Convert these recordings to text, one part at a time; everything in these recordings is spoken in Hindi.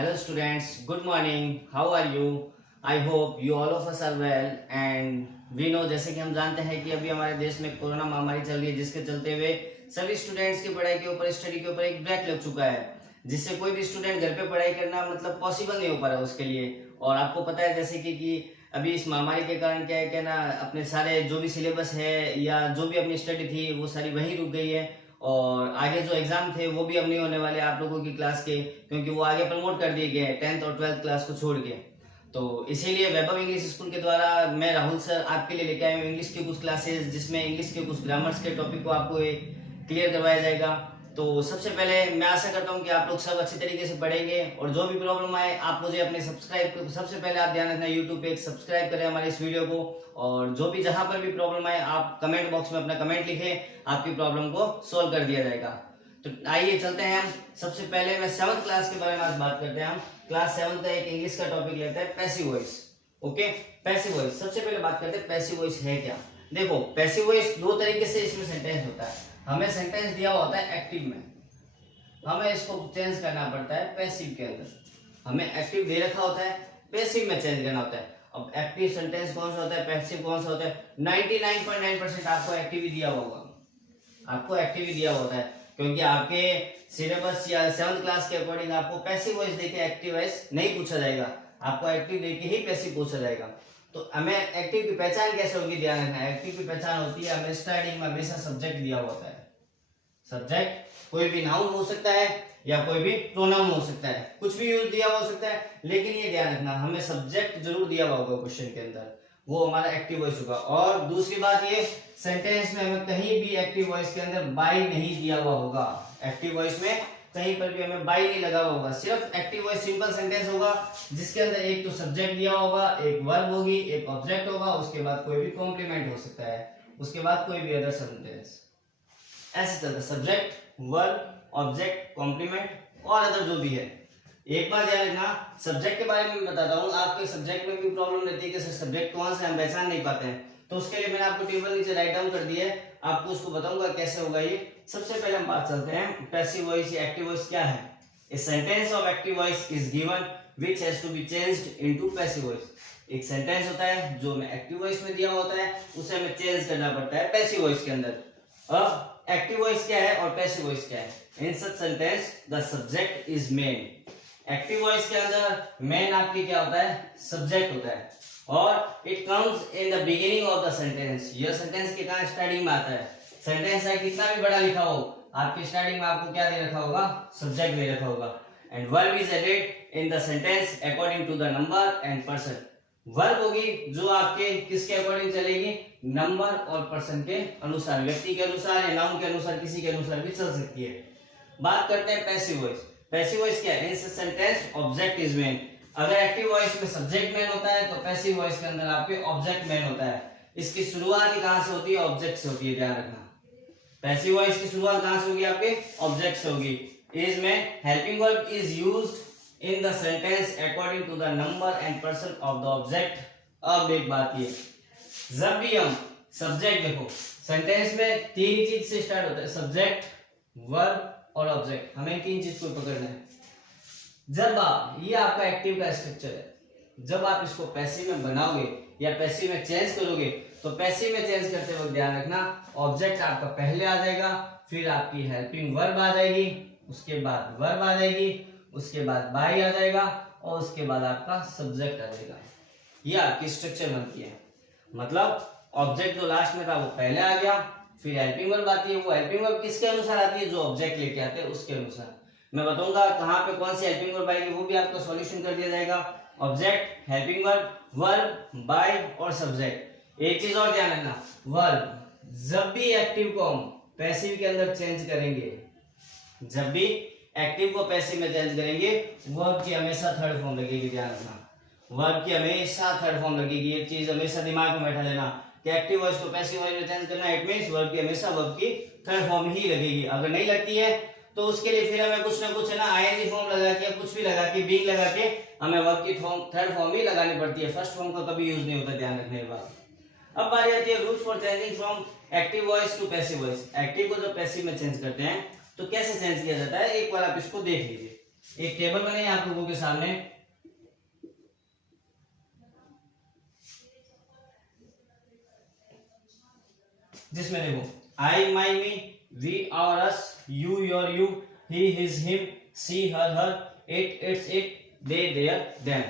Hello students, good morning. How are you? I hope you all of us are well and we know जैसे कि हम जानते हैं कि अभी हमारे देश में कोरोना महामारी चल रही है जिसके चलते हुए सभी स्टूडेंट्स की पढ़ाई के ऊपर स्टडी के ऊपर एक ब्रेक लग चुका है जिससे कोई भी स्टूडेंट घर पे पढ़ाई करना मतलब पॉसिबल नहीं हो पा रहा उसके लिए। और आपको पता है जैसे कि अभी इस महामारी के कारण क्या है कि ना अपने सारे जो भी सिलेबस है या जो भी अपनी स्टडी थी वो सारी वहीं रुक गई है और आगे जो एग्जाम थे वो भी अब नहीं होने वाले आप लोगों की क्लास के, क्योंकि वो आगे प्रमोट कर दिए गए हैं 10th और 12th क्लास को छोड़ के। तो इसीलिए वैभव इंग्लिश स्कूल के द्वारा मैं राहुल सर आपके लिए लेके आया हूँ इंग्लिश की कुछ क्लासेस जिसमें इंग्लिश के कुछ ग्रामर्स के टॉपिक को आपको क्लियर करवाया जाएगा। तो सबसे पहले मैं आशा करता हूँ कि आप लोग सब अच्छी तरीके से पढ़ेंगे और जो भी प्रॉब्लम आए आप मुझे अपने सबसे पहले आप ध्यान रखना यूट्यूब पे सब्सक्राइब करें हमारे इस वीडियो को, और जो भी जहां पर भी प्रॉब्लम आए आप कमेंट बॉक्स में अपना कमेंट लिखें, आपकी प्रॉब्लम को सोल्व कर दिया जाएगा। तो आइए चलते हैं हम सबसे पहले मैं 7th क्लास के बारे में आज बात करते हैं। हम क्लास 7 का एक इंग्लिश का टॉपिक लेते हैं passive voice. Okay, passive voice सबसे पहले बात करते हैं पैसिव वॉइस है क्या। देखो पैसिव वॉइस दो तरीके से इसमें सेंटेंस होता है। हमें सेंटेंस दिया हुआ होता है एक्टिव में, हमें इसको चेंज करना पड़ता है पैसिव के अंदर। हमें एक्टिव दे रखा होता है, पैसिव में चेंज करना होता है। अब एक्टिव सेंटेंस कौन सा होता है, पैसिव कौन सा होता है, 99.9% आपको एक्टिव ही दिया हुआ होगा। आपको एक्टिव ही दिया होता है क्योंकि आपके सिलेबस या 7th क्लास के अकॉर्डिंग आपको पैसिव वॉइस देके एक्टिव वॉइस नहीं पूछा जाएगा, आपको एक्टिव देके ही पैसिव पूछा जाएगा। तो हमें एक्टिव की पहचान कैसे होगी ध्यान रखना है। एक्टिव की पहचान होती है हमें स्टार्टिंग में हमेशा सब्जेक्ट दिया होता है। सब्जेक्ट कोई भी नाउन हो सकता है या कोई भी प्रोनाउन हो सकता है, कुछ भी यूज दिया हुआ हो सकता है, लेकिन ये ध्यान रखना हमें सब्जेक्ट जरूर दिया हुआ होगा क्वेश्चन के अंदर, वो हमारा एक्टिव वॉइस होगा। और दूसरी बात ये सेंटेंस में हमें कहीं भी एक्टिव वॉइस के अंदर बाय नहीं दिया हुआ होगा। एक्टिव वॉइस में कहीं पर भी हमें बाय नहीं लगा हुआ होगा, सिर्फ एक्टिव वॉइस सिंपल सेंटेंस होगा जिसके अंदर एक तो सब्जेक्ट दिया होगा, एक वर्ब होगी, एक ऑब्जेक्ट होगा, उसके बाद कोई भी कॉम्प्लीमेंट हो सकता है, उसके बाद कोई भी अदर सेंटेंस। ऐसे चलता सब्जेक्ट, वर्ब, ऑब्जेक्ट, कॉम्प्लीमेंट और अदर जो भी है। एक बार ध्यान रखना सब्जेक्ट के बारे में बताता हूँ, आपके सब्जेक्ट में भी प्रॉब्लम रहती है कि सब्जेक्ट कौन सा हम पहचान नहीं पाते हैं, तो उसके लिए मैंने आपको टेबल नीचे राइट डाउन कर दिया है, आपको उसको बताऊंगा कैसे होगा ये। सबसे पहले हम बात चलते हैं पैसिव वॉइस या एक्टिव वॉइस क्या है। A sentence of active voice is given which has to be changed into passive voice. एक सेंटेंस होता है जो हमें एक्टिव वॉइस में दिया होता है, उसे हमें चेंज करना पड़ता है पैसिव वॉइस के अंदर। अब एक्टिव वॉइस क्या है और पैसिव वॉइस क्या है। In such sentence the subject is main. Active voice के अंदर मेन आपकी क्या होता है, सब्जेक्ट होता है, और it comes in the beginning of the sentence. यह सेंटेंस के कहां स्टार्टिंग में आता है। सेंटेंस है कितना भी बड़ा लिखा हो, आपकी स्टार्टिंग में आपको क्या दे रखा होगा, सब्जेक्ट दे रखा होगा। And verb is added in the sentence according to the number and person. Verb होगी जो आपके किसके अकॉर्डिंग चलेगी, नंबर और पर्सन के अनुसार, व्यक्ति के अनुसार या नाउन के अनुसार, किसी के अनुसार भी चल सकती है। बात करते हैं पैसिव वॉइस। पैसिव वॉइस क्या है, इन सेंटेंस ऑब्जेक्ट इज मेन। अगर एक्टिव वॉइस में सब्जेक्ट मेन होता है तो पैसिव वॉइस के अंदर आपके ऑब्जेक्ट मेन होता है। इसकी शुरुआत ही कहां से होती है, ऑब्जेक्ट से होती है, ध्यान रखना। पैसिव वॉइस की शुरुआत कहां से होगी, आपके ऑब्जेक्ट से होगी। इज में helping verb is used in the sentence according to the number and person of the object। अब एक बात ये, जब भी हम सब्जेक्ट, देखो सेंटेंस में तीन ही चीज से स्टार्ट होता है, सब्जेक्ट, वर्ब और ऑब्जेक्ट, हमें तीन चीज को पकड़ना है। जब आप, ये आपका एक्टिव का स्ट्रक्चर है, जब आप इसको पैसिव में बनाओगे या पैसिव में चेंज करोगे तो पैसिव में चेंज करते वक्त ध्यान रखना ऑब्जेक्ट आपका पहले आ जाएगा, फिर आपकी हेल्पिंग वर्ब आ जाएगी, उसके बाद वर्ब आ जाएगी, उसके बाद बाय आ जाएगा और उसके बाद आपका सब्जेक्ट आ जाएगा। ये आपकी स्ट्रक्चर बनती है। मतलब ऑब्जेक्ट जो लास्ट में था वो पहले आ गया, फिर हेल्पिंग वर्ब आती है, वो हेल्पिंग वर्ब किसके अनुसार आती है, जो ऑब्जेक्ट लेके आते हैं उसके अनुसार। मैं बताऊंगा कहां पे कौन सी हेल्पिंग वर्ब आएगी, वो भी आपका सॉल्यूशन कर दिया जाएगा। Object, helping verb, verb, by और सब्जेक्ट। एक चीज और ध्यान रखना, वर्ब जब भी एक्टिव को हम पैसिव के अंदर चेंज करेंगे, जब भी एक्टिव को पैसिव में चेंज करेंगे, वर्ब की हमेशा थर्ड फॉर्म लगेगी, ध्यान रखना। वर्ब की हमेशा थर्ड फॉर्म लगेगी, एक चीज हमेशा दिमाग में बैठा लेना कि एक्टिव वॉइस को पैसिव वॉइस में चेंज करना, इट मींस वर्ब की हमेशा वर्ब की थर्ड फॉर्म ही लगेगी। अगर नहीं लगती है तो उसके लिए फिर हमें कुछ ना कुछ है ना आईएनजी फॉर्म लगा के, कुछ भी लगा के, बीइंग लगा के हमें वर्ब की थर्ड फॉर्म ही लगानी पड़ती है, फर्स्ट फॉर्म का कभी यूज नहीं होता, ध्यान रखने के बाद। अब बारी आती है rules for changing from active voice to passive voice. Active को जब पैसिव में चेंज करते हैं तो कैसे चेंज किया जाता है, एक बार आप इसको देख लीजिए। एक टेबल बनाई आप लोगों के सामने, जिसमें देखो आई माई मी, वी और us, you your you, he his him, she her her, it its it, they their them.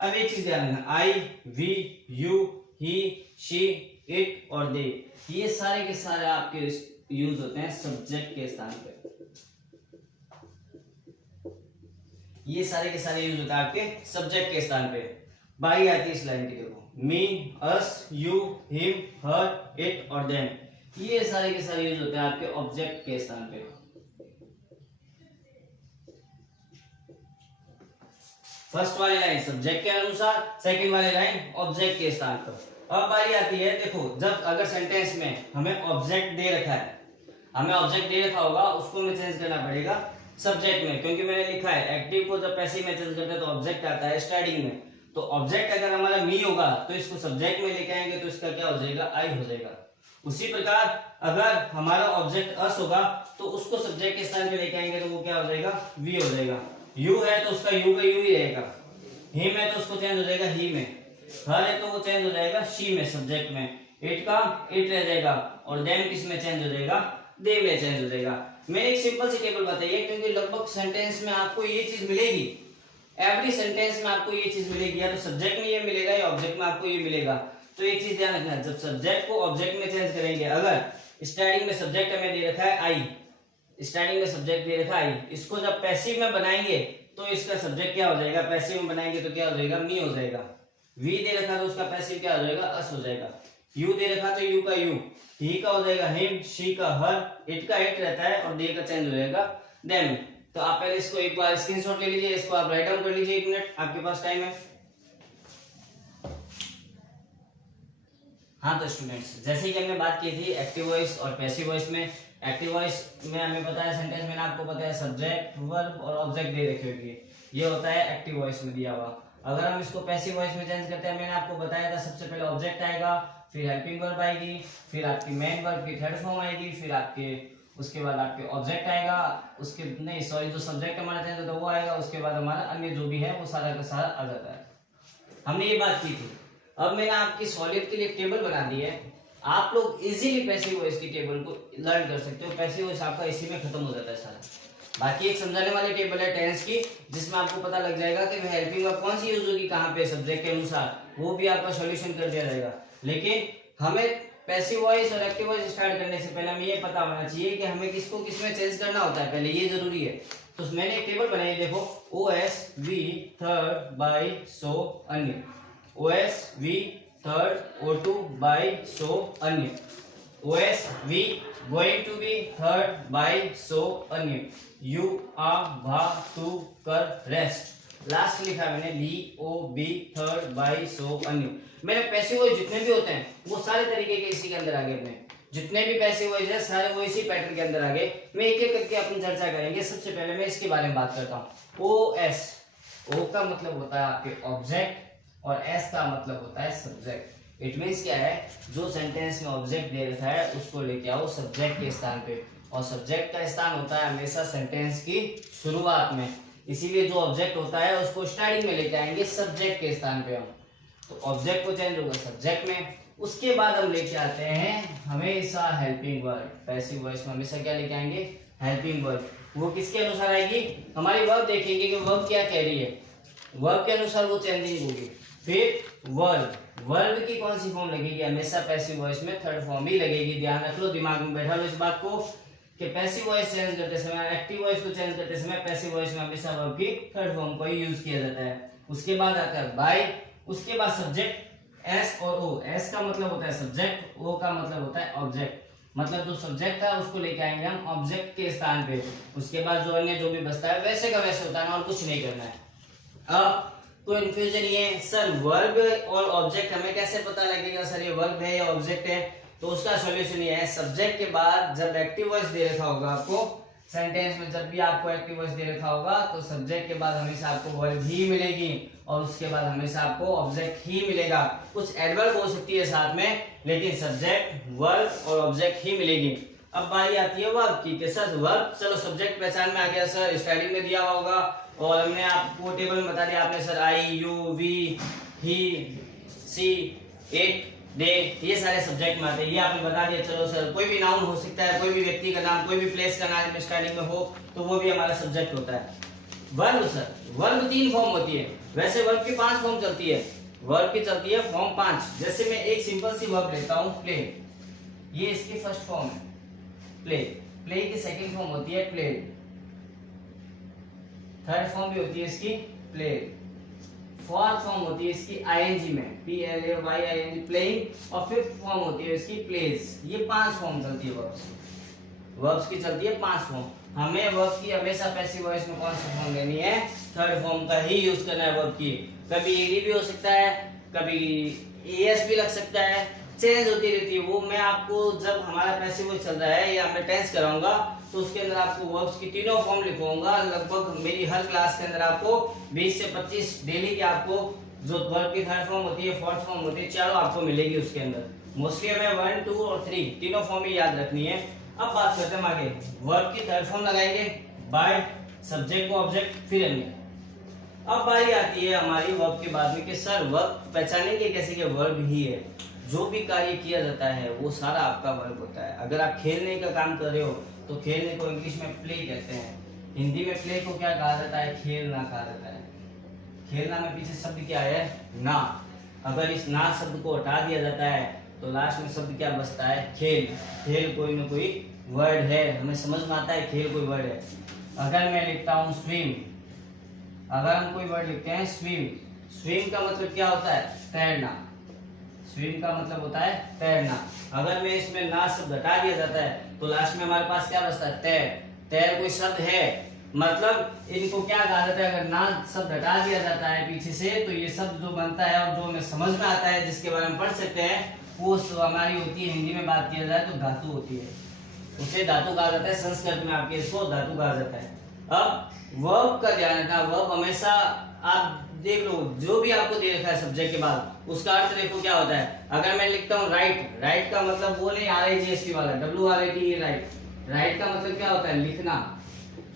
अब एक चीज ध्यान रखना, I, we, you, he, she, it और दे, ये सारे के सारे आपके यूज होते हैं सब्जेक्ट के स्थान पे। ये सारे के सारे यूज होते हैं आपके सब्जेक्ट के स्थान पे। बारी आती है इस लाइन की, देखो मी, अस, यू, हिम, हर, इट और देम, ये सारे के सारे यूज होते हैं आपके ऑब्जेक्ट के स्थान पे। फर्स्ट वाली लाइन सब्जेक्ट के अनुसार, सेकंड वाली लाइन ऑब्जेक्ट के स्थान पर। अब बारी आती है, देखो जब अगर सेंटेंस में हमें ऑब्जेक्ट दे रखा है, हमें ऑब्जेक्ट दे रखा होगा, उसको हमें चेंज करना पड़ेगा सब्जेक्ट में, क्योंकि मैंने लिखा है एक्टिव को जब पैसिव में चेंज करते हैं तो ऑब्जेक्ट आता है स्टार्टिंग में। तो ऑब्जेक्ट अगर हमारा मी होगा तो इसको सब्जेक्ट में लेके आएंगे तो इसका क्या हो जाएगा, आई हो जाएगा। उसी प्रकार अगर हमारा ऑब्जेक्ट अस होगा तो उसको सब्जेक्ट के स्थान पे लेके आएंगे तो वो क्या हो जाएगा, वी हो जाएगा। यू है तो उसका यू का यू ही रहेगा, हिम है तो उसको चेंज हो जाएगा ही में, हर है तो वो चेंज हो जाएगा शी में सब्जेक्ट में, इट का इट रह जाएगा और देम किस में चेंज हो जाएगा, दे में चेंज हो जाएगा। मैंने एक सिंपल सी टेबल बताई है क्योंकि लगभग सेंटेंस में आपको ये चीज मिलेगी, एवरी सेंटेंस में आपको ये चीज मिलेगी, या तो सब्जेक्ट में ये मिलेगा या ऑब्जेक्ट में आपको ये मिलेगा। तो एक चीज ध्यान रखना, जब सब्जेक्ट को ऑब्जेक्ट में चेंज करेंगे, अगर स्टार्टिंग में सब्जेक्ट हमें दे रखा है आई, स्टार्टिंग में सब्जेक्ट दे रखा है आई, इसको जब पैसिव में बनाएंगे तो इसका सब्जेक्ट क्या हो जाएगा, पैसिव में बनाएंगे तो क्या हो जाएगा, मी हो जाएगा। वी दे रखा तो उसका पैसिव क्या हो जाएगा, अस हो जाएगा। यू दे रखा तो यू का यू, ही का हो जाएगा हिम, शी का हर, इट का इट रहता है और दे का चेंज हो जाएगा देम। तो आप पहले इसको एक बार स्क्रीनशॉट ले लीजिए, इसको आप राइट डाउन कर लीजिए, 1 मिनट आपके पास टाइम है। हाँ तो स्टूडेंट्स, जैसे कि हमने बात की थी एक्टिव वॉइस और पैसिव वॉइस में, एक्टिव वॉइस में हमें पता है सेंटेंस में आपको पता है सब्जेक्ट, वर्ब और ऑब्जेक्ट दे रखे होंगे, ये होता है एक्टिव वॉइस में दिया हुआ। अगर हम इसको पैसिव वॉइस में चेंज करते हैं, मैंने आपको बताया था सबसे पहले ऑब्जेक्ट आएगा, फिर हेल्पिंग वर्ब आएगी, फिर आपकी मेन वर्ब की थर्ड फॉर्म आएगी, फिर आपके उसके बाद आपके ऑब्जेक्ट आएगा, उसके नहीं सॉरी जो सब्जेक्ट हमारा चेंज होता है वो आएगा, उसके बाद हमारा अन्य जो भी है वो सारा का सारा आ जाता है। हमने ये बात की थी। अब मैंने आपकी सॉलिड के लिए टेबल बना दी है, आप लोग इजीली पैसिव वॉइस की टेबल को लर्न कर सकते हो। पैसिव वॉइस आपका इसी में खत्म हो जाता है सारा। बाकी एक समझाने वाली टेबल है टेंस की, जिसमें आपको पता लग जाएगा कि हेल्पिंग वर्ब कौन सी यूज होगी कहाँ पे सब्जेक्ट के अनुसार, वो भी आपका सॉल्यूशन कर दिया जाएगा। लेकिन हमें पैसिव वॉइस और एक्टिव वॉइस स्टार्ट करने से पहले हमें ये पता होना चाहिए कि हमें किसको किसमें चेंज करना होता है, पहले ये जरूरी है। तो मैंने एक टेबल बनाई, देखो OS V third by so अन्य, OS V third O2 by so अन्य, OS V going to be third by so अन्य, you are भा to कर रेस्ट, लास्ट लिखा मैंने LOB थर्ड बाय सो अन्य। मैंने पैसिव वॉइस जितने भी होते हैं वो सारे तरीके के इसी के अंदर आगे, अपने जितने भी पैसिव वॉइस है सारे वो इसी पैटर्न के अंदर आगे। मैं एक एक करके अपनी चर्चा करेंगे। सबसे पहले मैं इसके बारे में बात करता हूँ। OS, O का मतलब होता है आपके ऑब्जेक्ट और S का मतलब होता है सब्जेक्ट। इट मीन्स क्या है, जो सेंटेंस में ऑब्जेक्ट दे रखा है उसको लेके आओ सब्जेक्ट के स्थान पे, और सब्जेक्ट का स्थान होता है हमेशा सेंटेंस की शुरुआत में, इसीलिए जो ऑब्जेक्ट होता है उसको स्टार्टिंग में लेके आएंगे सब्जेक्ट के स्थान पे हम। तो ऑब्जेक्ट को चेंज होगा सब्जेक्ट में, उसके बाद हम लेके आते हैं हमेशा हेल्पिंग वर्ब। पैसिव वॉइस में हमेशा क्या लेके आएंगे, हेल्पिंग वर्ब। वो किसके अनुसार आएगी, हमारी वर्ब देखेंगे कि वर्ब क्या कह रही है, वर्ब के अनुसार वो चेंजिंग होगी। फिर वर्ब, वर्ब की कौन सी फॉर्म लगेगी, हमेशा पैसिव वॉइस में थर्ड फॉर्म ही लगेगी। ध्यान रख लो, दिमाग में बैठा लो इस बात को कि पैसिव वॉइस चेंज करते समय, एक्टिव वॉइस को चेंज करते समय पैसिव वॉइस में हमेशा वर्ब की थर्ड फॉर्म को ही यूज किया जाता है। उसके बाद आता है बाय, उसके बाद सब्जेक्ट S और O। S का मतलब होता है सब्जेक्ट, O का मतलब होता है ऑब्जेक्ट। मतलब जो सब्जेक्ट है उसको लेके आएंगे हम ऑब्जेक्ट के स्थान पे। उसके बाद जो अन्य जो भी बचता है वैसे का वैसे होता है और कुछ नहीं करना है। अब तो इन्फ्यूजन ये, सर वर्ब और ऑब्जेक्ट हमें कैसे पता लगेगा, सर ये वर्ब है या ऑब्जेक्ट है? तो उसका सॉल्यूशन ये है, सब्जेक्ट के बाद जब एक्टिव वॉइस दे रखा होगा आपको सेंटेंस में, जब भी आपको एक्टिव वॉइस दे रखा होगा तो सब्जेक्ट के बाद हमेशा आपको वर्ब ही मिलेगी और उसके बाद हमेशा आपको ऑब्जेक्ट ही मिलेगा। कुछ एडवर्ब हो सकती है साथ में, लेकिन सब्जेक्ट, वर्ब और ऑब्जेक्ट ही मिलेगी। अब बारी आती है वर्ब की, सर वर्ब चलो सब्जेक्ट पहचान में आ गया, सर स्टार्टिंग में दिया होगा और हमने आपको टेबल में बता दिया, आपने sir I, you, we, he, she, it, they, ये सारे सब्जेक्ट में आते हैं, ये आपने बता दिया। चलो सर, कोई भी नाउन हो सकता है, कोई भी व्यक्ति का नाम, कोई भी प्लेस का नाम स्टार्टिंग में हो तो वो भी हमारा सब्जेक्ट होता है। वर्ब सर, वर्ब 3 फॉर्म होती है, वैसे वर्ब की 5 फॉर्म चलती है, वर्ब की चलती है फॉर्म 5। जैसे मैं एक सिंपल सी वर्ब लेता हूं, प्ले, ये इसकी फर्स्ट फॉर्म है प्ले, प्ले की सेकंड फॉर्म होती है प्ले, थर्ड फॉर्म भी होती है इसकी प्ले, फोर्थ फॉर्म होती है इसकी आईएनजी में, PLAYING प्लेइंग, और फिफ्थ फॉर्म होती है इसकी प्लेज। ये 5 फॉर्म चलती है वर्ब्स की, वर्ब्स की चलती है 5 फॉर्म। हमें वर्ब की हमेशा पैसिव वॉइस में कौन सी फॉर्म लेनी है, थर्ड फॉर्म का ही यूज करना है वर्ब की। कभी ईडी भी हो सकता है, कभी एएस भी लग सकता है, चेंज होती रहती है वो। मैं आपको जब हमारा पैसिव वॉइस चल रहा है या मैं टेंस कराऊंगा तो उसके अंदर आपको वर्ब्स की तीनों फॉर्म लिखवाऊंगा। लगभग मेरी हर क्लास के अंदर आपको 20 से 25 डेली के आपको जो वर्ब की थर्ड फॉर्म होती है, फोर्थ फॉर्म होती है, चारों आपको मिलेगी उसके अंदर। मोस्टली हमें 1, 2 और 3 तीनों फॉर्म ही याद रखनी है। अब बात करते हैं आगे, वर्ब की थर्ड फॉर्म लगाएंगे बाय, सब्जेक्ट को ऑब्जेक्ट, फिर एंड। अब बारी आती है हमारी वर्ब के बाद में कि सर वर्ब पहचानेंगे कैसे कि वर्ब ही है। जो भी कार्य किया जाता है वो सारा आपका वर्ब होता है। अगर आप खेलने का काम कर रहे हो तो खेलने को इंग्लिश में प्ले कहते हैं, हिंदी में प्ले को क्या कहा जाता है, खेलना कहा जाता है। खेलना में पीछे शब्द क्या है, ना। अगर इस ना शब्द को हटा दिया जाता है तो लास्ट में शब्द क्या बचता है, खेल। खेल कोई ना कोई वर्ड है, हमें समझ में आता है खेल कोई वर्ड है। अगर मैं लिखता हूँ स्विम, अगर हम कोई वर्ड लिखते हैं स्विम, स्विम का मतलब क्या होता है, तैरना। स्विम का मतलब होता है तैरना। अगर मैं इसमें ना शब्द हटा दिया जाता है तो लास्ट में हमारे पास क्या बचता है, तैर। तैर कोई शब्द है, मतलब इनको क्या कहा जाता है, अगर ना शब्द हटा दिया जाता है पीछे से तो ये शब्द जो बनता है और जो हमें समझ में आता है, जिसके बारे में पढ़ सकते हैं, वो हमारी होती है, हिंदी में बात किया जाए तो धातु होती है, उसे धातु कहा जाता है। संस्कृत में आपके इसको धातु कहा जाता है। अब वर्ब का ध्यान रखना, वर्ब हमेशा आप देख लो, जो भी आपको दे रखा है सब्जेक्ट के बाद उसका अर्थ देखो क्या होता है। अगर मैं लिखता हूँ राइट, राइट का मतलब वो नहीं RIGHT वाला, WRITE, राइट। राइट का मतलब क्या होता है, लिखना।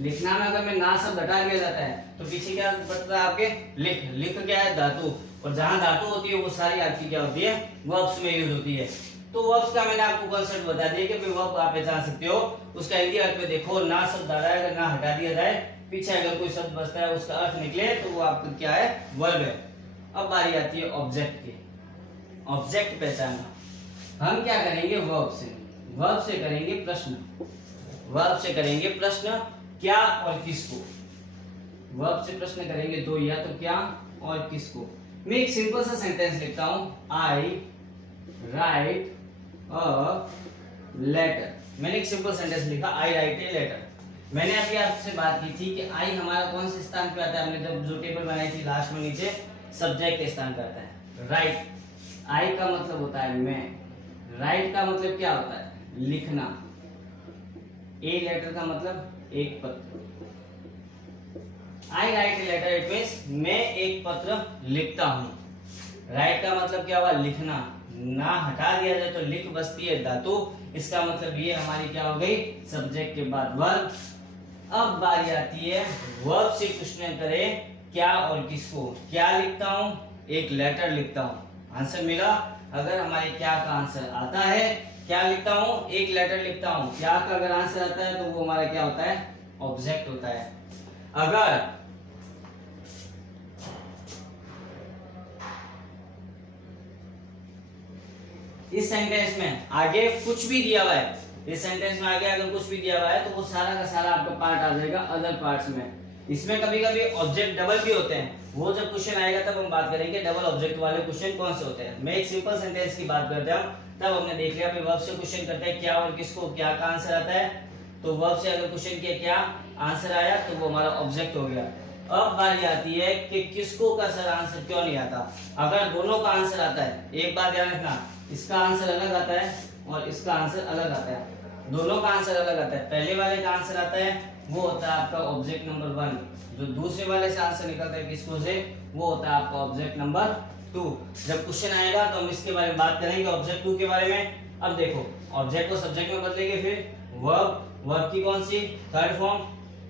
लिखना में अगर मैं ना शब्द हटा दिया जाता है तो पीछे क्या बचता है आपके, लिख। लिख क्या है, धातु। और जहां धातु होती है वो सारी आपकी क्या होती है, वर्ब्स में यूज होती है। तो वर्ब्स का मैंने आपको कॉन्सेप्ट बता दिया कि वर्ब आप पहचान सकते हो। उसका हिंदी अर्थ में देखो, ना शब्द आ रहा है, अगर ना हटा दिया जाए, पीछे अगर कोई शब्द बचता है उसका अर्थ निकले तो वो आपका क्या है, वर्ब है। अब बारी आती है ऑब्जेक्ट की। ऑब्जेक्ट पहचानना हम क्या करेंगे, वर्ब से। वर्ब से करेंगे प्रश्न, वर्ब से करेंगे प्रश्न, क्या और किसको। वर्ब से प्रश्न करेंगे दो, या तो क्या और किसको। मैं एक सिंपल सा सेंटेंस लिखता हूं, आई राइट अ लेटर। मैंने एक सिंपल सेंटेंस लिखा, आई राइट ए लेटर। मैंने अभी आपसे बात की थी कि आई हमारा कौन से स्थान पे आता है, हमने जब जो टेबल बनाई थी लास्ट में नीचे सब्जेक्ट के स्थान पे आता है। राइट, आई का मतलब होता है मैं, राइट का मतलब क्या होता है, लिखना। ए लेटर का मतलब एक पत्र। I write a letter, it means मैं एक पत्र लिखता हूं। राइट का मतलब क्या हुआ, लिखना। ना हटा दिया जाए तो लिख बसती है धातु, इसका मतलब ये हमारी क्या हो गई, सब्जेक्ट के बाद वर्ब। अब बारी आती है वर्ब से क्वेश्चन करें क्या और किसको। क्या लिखता हूं, एक लेटर लिखता हूं। आंसर मिला। अगर हमारे क्या का आंसर आता है, क्या लिखता हूं, एक लेटर लिखता हूं, क्या का अगर आंसर आता है तो वो हमारा क्या होता है, ऑब्जेक्ट होता है। अगर इस सेंटेंस में आगे कुछ भी दिया हुआ है, इस सेंटेंस में आगे अगर कुछ भी दिया हुआ है तो वो सारा का सारा आपका पार्ट आ जाएगा अदर पार्ट्स में। इसमें कभी कभी ऑब्जेक्ट डबल भी होते हैं, वो जब क्वेश्चन आएगा तब हम बात करेंगे डबल ऑब्जेक्ट वाले क्वेश्चन कौन से होते हैं। मैं एक सिंपल सेंटेंस की बात करता हूं, तब हमने देख लिया वर्ब से क्वेश्चन करते हैं क्या और किसको, क्या का आंसर आता है, तो वर्ब से अगर क्वेश्चन किया क्या आंसर आया तो वो हमारा ऑब्जेक्ट हो गया। अब बारी आती है कि किसको का सर आंसर क्यों नहीं आता। अगर दोनों का आंसर आता है, एक बात ध्यान रखना, इसका आंसर अलग आता है और इसका आंसर अलग आता है, दोनों का आंसर अलग आता है। पहले वाले का आंसर आता है वो होता है आपका ऑब्जेक्ट नंबर 1, जो दूसरे वाले से आंसर निकलता है किसको से, वो होता है आपका ऑब्जेक्ट नंबर 2। जब क्वेश्चन आएगा तो हम इसके बारे में बात करेंगे, ऑब्जेक्ट 2 के बारे में। अब देखो ऑब्जेक्ट को सब्जेक्ट में बदलेंगे, फिर वर्ब, वर्ब की कौन सी, थर्ड फॉर्म,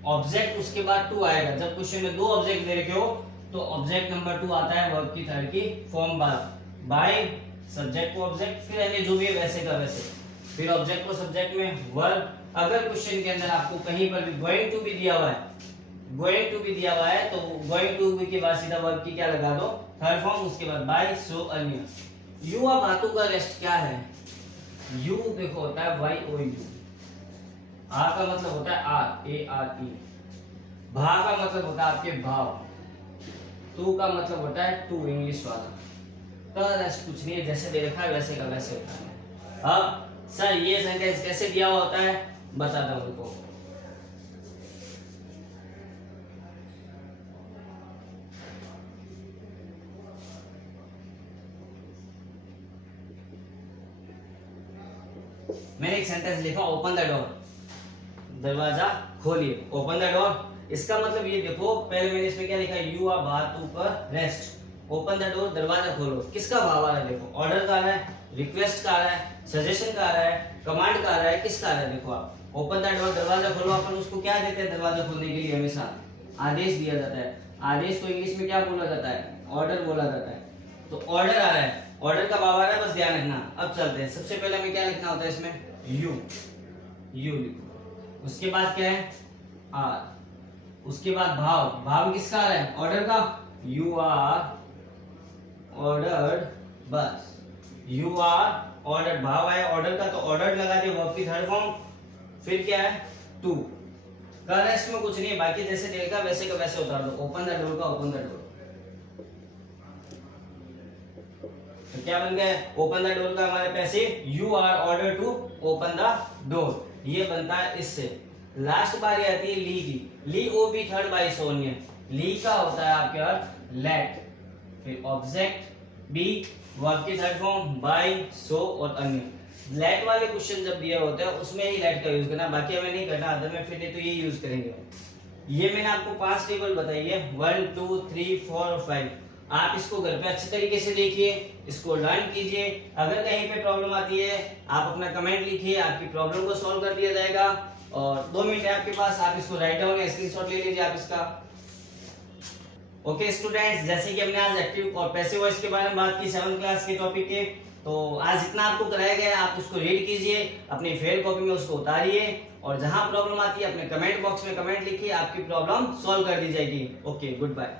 ऑब्जेक्ट उसके बाद टू आएगा। जब क्वेश्चन में दो ऑब्जेक्ट दे रखे हो तो ऑब्जेक्ट नंबर टू आता है वर्ब की थर्ड की फॉर्म बाय सब्जेक्ट को ऑब्जेक्ट, फिर अन्य जो भी है वैसे का वैसे, फिर ऑब्जेक्ट को सब्जेक्ट में वर्ब। अगर क्वेश्चन के अंदर आपको कहीं पर भी गोइंग टू भी दिया हुआ है, गोइंग टू भी दिया हुआ है तो गोइंग टू भी के बाद सीधा वर्ब की क्या लगा दो थर्ड फॉर्म, उसके बाद बाय सो अन्य। यू अब धातु का रेस्ट क्या है? यू देखो होता है वाई ओ यू, आ का मतलब होता है आर ए आर ई, भा का मतलब होता है आपके भाव, टू का मतलब होता है टू इंग्लिश वाला। तो रेस्ट कुछ नहीं है, जैसे दे रखा है वैसे का वैसे होता है। अब सर ये सेंटेंस कैसे दिया हुआ होता है बताता हूं उनको। मैंने एक सेंटेंस लिखा ओपन द डोर, दरवाजा खोलिए, ओपन द डोर। इसका मतलब ये देखो, पहले मैंने इसमें क्या लिखा, यू आर धातु पर रेस्ट, ओपन द डोर दरवाजा खोलो। किसका भाव आ रहा है देखो, ऑर्डर का आ रहा है, रिक्वेस्ट का आ रहा है, सजेशन का आ रहा है, कमांड का आ रहा है, किसका आ रहा है देखो आप, ओपन द डोर दरवाजा खोलो। अपन उसको क्या देते हैं दरवाजा खोलने के लिए, हमेशा आदेश दिया जाता है। आदेश को इंग्लिश में क्या बोला जाता है, ऑर्डर बोला जाता है। तो ऑर्डर आ रहा है, ऑर्डर का भाव आ रहा है, बस ध्यान रखना। अब चलते हैं, सबसे पहले हमें क्या लिखना होता है इसमें, यू, यू लिखो। उसके बाद क्या है आर, उसके बाद भाव, भाव किसका आ रहा है ऑर्डर का, यू आर ऑर्डर्ड, बस यू आर ऑर्डर, भाव आया ऑर्डर का तो ऑर्डर लगा दिया वर्ब की थर्ड फॉर्म। फिर क्या है टू का रेस्ट में कुछ नहीं है, बाकी जैसे देगा वैसे का वैसे उतार दो, ओपन द डोर का ओपन द डोर। तो क्या बन गया ओपन द डोर का हमारे पैसे, you are order to open the door, ये बनता है इससे। लास्ट बारी आती है ली की, let O be third by Sonia, let का होता है आपके अर्थ लेट, फिर ऑब्जेक्ट बी वर्ब की थर्ड फॉर्म बाय सो और अन्य। लेट वाले क्वेश्चन जब दिए होते हैं उसमें ही लेट का यूज करना, बाकी हमें नहीं करना, अदर में फिर तो ये यूज करेंगे। ये मैंने आपको 5 टेबल बताई है, 1 2 3 4 और 5। आप इसको घर पे अच्छे तरीके से देखिए, इसको लर्न कीजिए। अगर कहीं पे प्रॉब्लम आती है आप अपना कमेंट लिखिए, आपकी प्रॉब्लम को सॉल्व कर दिया जाएगा। और 2 मिनट है आपके पास, आप इसको राइट डाउन या स्क्रीनशॉट ले लीजिए आप इसका। ओके स्टूडेंट्स, जैसे कि हमने आज एक्टिव और पैसिव वॉइस के बारे में बात की 7th क्लास के टॉपिक के, तो आज जितना आपको कराया गया है आप उसको रीड कीजिए, अपनी फेयर कॉपी में उसको उतारिए और जहां प्रॉब्लम आती है अपने कमेंट बॉक्स में कमेंट लिखिए, आपकी प्रॉब्लम सॉल्व कर दी जाएगी। Okay, good bye.